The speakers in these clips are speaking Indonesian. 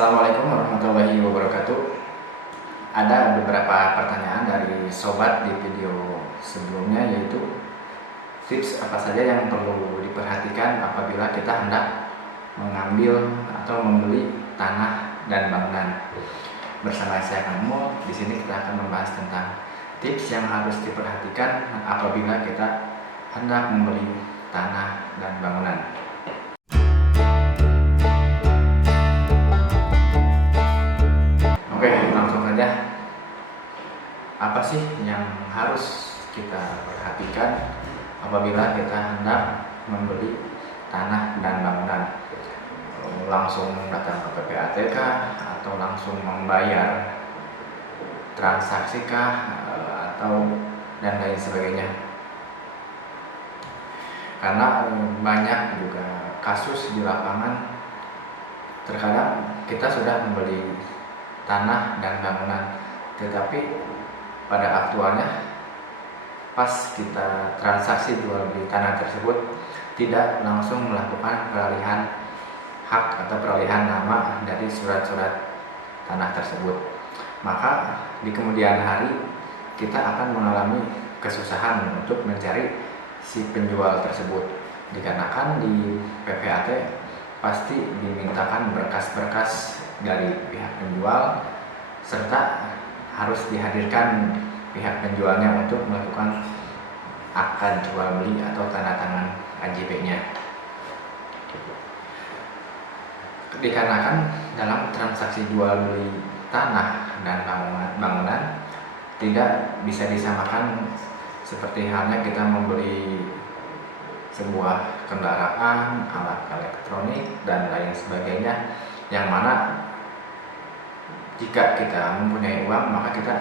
Assalamualaikum warahmatullahi wabarakatuh. Ada beberapa pertanyaan dari sobat di video sebelumnya, yaitu tips apa saja yang perlu diperhatikan apabila kita hendak mengambil atau membeli tanah dan bangunan. Bersama saya Kang Mo, di sini kita akan membahas tentang tips yang harus diperhatikan apabila kita hendak membeli tanah dan bangunan. Oke, langsung saja. Apa sih yang harus kita perhatikan apabila kita hendak membeli tanah dan bangunan? Langsung datang ke PPAT kah, atau langsung membayar transaksi kah, atau dan lain sebagainya? Karena banyak juga kasus di lapangan, terkadang kita sudah membeli tanah dan bangunan, tetapi pada aktualnya pas kita transaksi jual beli tanah tersebut tidak langsung melakukan peralihan hak atau peralihan nama dari surat-surat tanah tersebut. Maka di kemudian hari kita akan mengalami kesusahan untuk mencari si penjual tersebut, dikarenakan di PPAT pasti dimintakan berkas-berkas dari pihak penjual, serta harus dihadirkan pihak penjualnya untuk melakukan akad jual beli atau tanda tangan AJB-nya. Dikarenakan dalam transaksi jual beli tanah dan bangunan tidak bisa disamakan seperti halnya kita membeli sebuah kendaraan, alat elektronik, dan lain sebagainya, yang mana jika kita mempunyai uang maka kita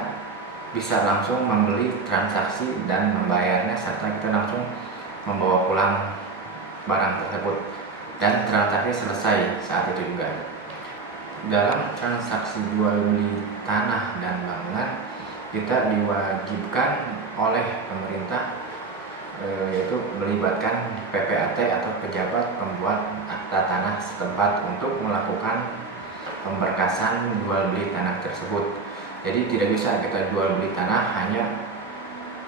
bisa langsung membeli transaksi dan membayarnya, serta kita langsung membawa pulang barang tersebut dan transaksi selesai saat itu juga. Dalam transaksi jual beli tanah dan bangunan kita diwajibkan oleh pemerintah, yaitu melibatkan PPAT atau pejabat pembuat akta tanah setempat untuk melakukan pemberkasan jual beli tanah tersebut. Jadi tidak bisa kita jual beli tanah hanya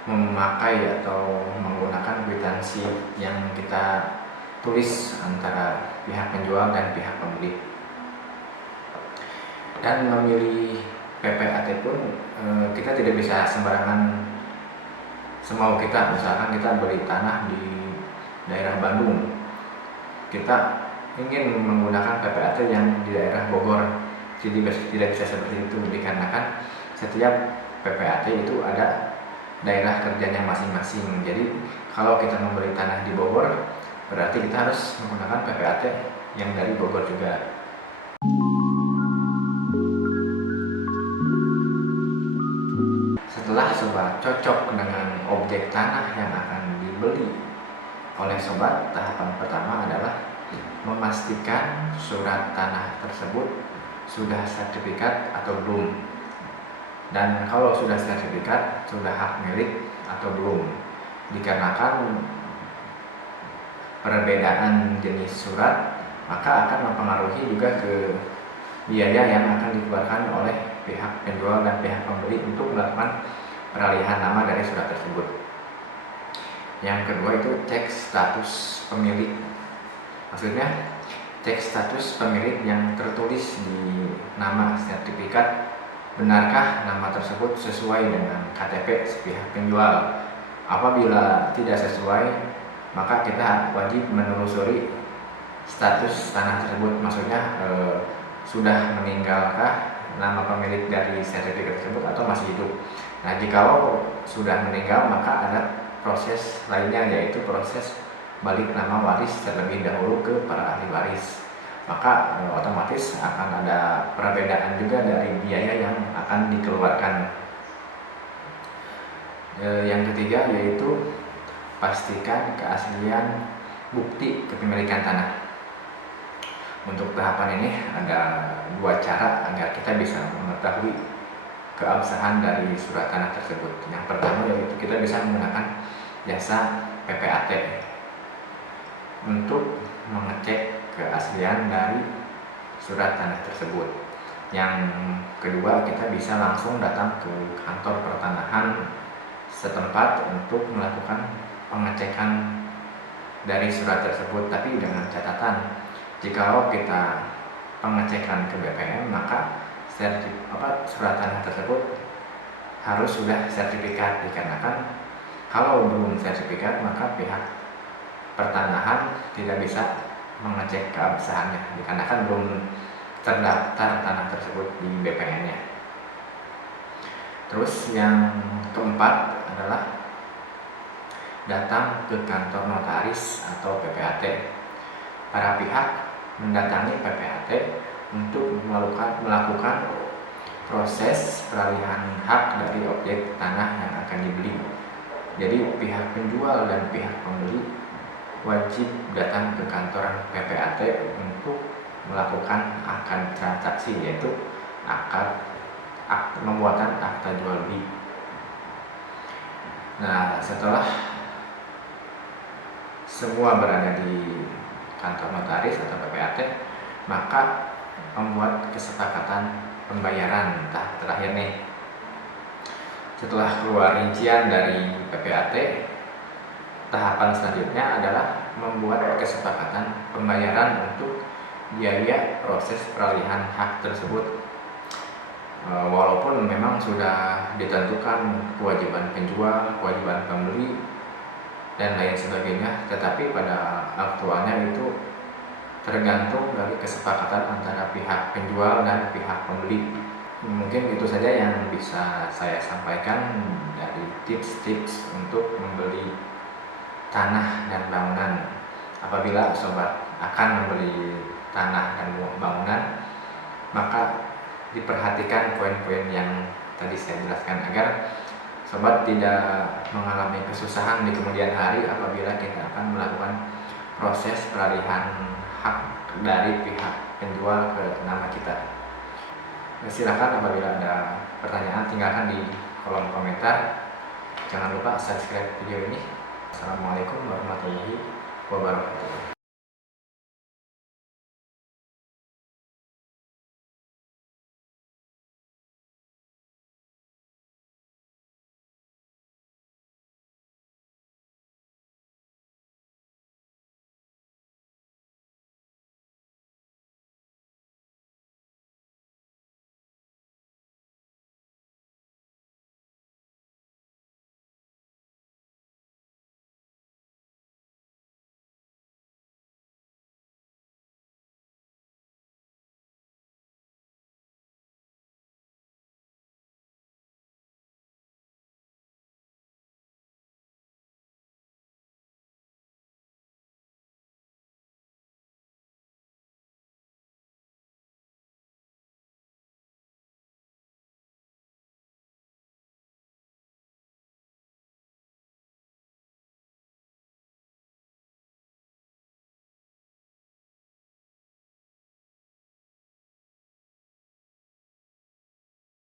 memakai atau menggunakan kwitansi yang kita tulis antara pihak penjual dan pihak pembeli. Dan memilih PPAT pun kita tidak bisa sembarangan semau kita. Misalkan kita beli tanah di daerah Bandung, kita ingin menggunakan PPAT yang di daerah Bogor, jadi tidak bisa seperti itu, dikarenakan setiap PPAT itu ada daerah kerjanya masing-masing. Jadi kalau kita membeli tanah di Bogor, berarti kita harus menggunakan PPAT yang dari Bogor juga. Setelah sobat cocok dengan objek tanah yang akan dibeli oleh sobat, tahapan pertama adalah memastikan surat tanah tersebut sudah sertifikat atau belum, dan kalau sudah sertifikat sudah hak milik atau belum, dikarenakan perbedaan jenis surat maka akan mempengaruhi juga ke biaya yang akan dikeluarkan oleh pihak penjual dan pihak pembeli untuk melakukan peralihan nama dari surat tersebut. Yang kedua itu cek status pemilik. Maksudnya cek status pemilik yang tertulis di nama sertifikat, benarkah nama tersebut sesuai dengan KTP pihak penjual. Apabila tidak sesuai, maka kita wajib menelusuri status tanah tersebut. Maksudnya sudah meninggalkah nama pemilik dari sertifikat tersebut atau masih hidup. Nah, jikalau sudah meninggal maka ada proses lainnya, yaitu proses balik nama waris terlebih dahulu ke para ahli waris. Maka otomatis akan ada perbedaan juga dari biaya yang akan dikeluarkan. Yang ketiga yaitu pastikan keaslian bukti kepemilikan tanah. Untuk tahapan ini ada dua cara agar kita bisa mengetahui keabsahan dari surat tanah tersebut. Yang pertama yaitu kita bisa menggunakan jasa PPAT untuk mengecek keaslian dari surat tanah tersebut. Yang kedua, kita bisa langsung datang ke kantor pertanahan setempat untuk melakukan pengecekan dari surat tersebut, tapi dengan catatan jikalau kita pengecekan ke BPM maka surat tanah tersebut harus sudah sertifikat, dikarenakan kalau belum sertifikat maka pihak pertanahan tidak bisa mengecek keabsahannya, dikarenakan belum terdaftar tanah tersebut di BPN-nya. Terus yang keempat adalah datang ke kantor notaris atau PPAT. Para pihak mendatangi PPAT untuk melakukan proses peralihan hak dari objek tanah yang akan dibeli. Jadi pihak penjual dan pihak pembeli wajib datang ke kantor PPAT untuk melakukan akad transaksi, yaitu pembuatan akta jual beli. Nah, setelah semua berada di kantor notaris atau PPAT, maka membuat kesepakatan pembayaran. Terakhir nih, setelah keluar rincian dari PPAT, tahapan selanjutnya adalah membuat kesepakatan pembayaran untuk biaya proses peralihan hak tersebut. Walaupun memang sudah ditentukan kewajiban penjual, kewajiban pembeli, dan lain sebagainya, tetapi pada aktualnya itu tergantung dari kesepakatan antara pihak penjual dan pihak pembeli. Mungkin itu saja yang bisa saya sampaikan dari tips-tips untuk membeli tanah dan bangunan. Apabila sobat akan membeli tanah dan bangunan, maka diperhatikan poin-poin yang tadi saya jelaskan agar sobat tidak mengalami kesusahan di kemudian hari apabila kita akan melakukan proses peralihan hak dari pihak penjual ke nama kita. Silakan apabila ada pertanyaan tinggalkan di kolom komentar. Jangan lupa subscribe video ini. Assalamualaikum warahmatullahi wabarakatuh.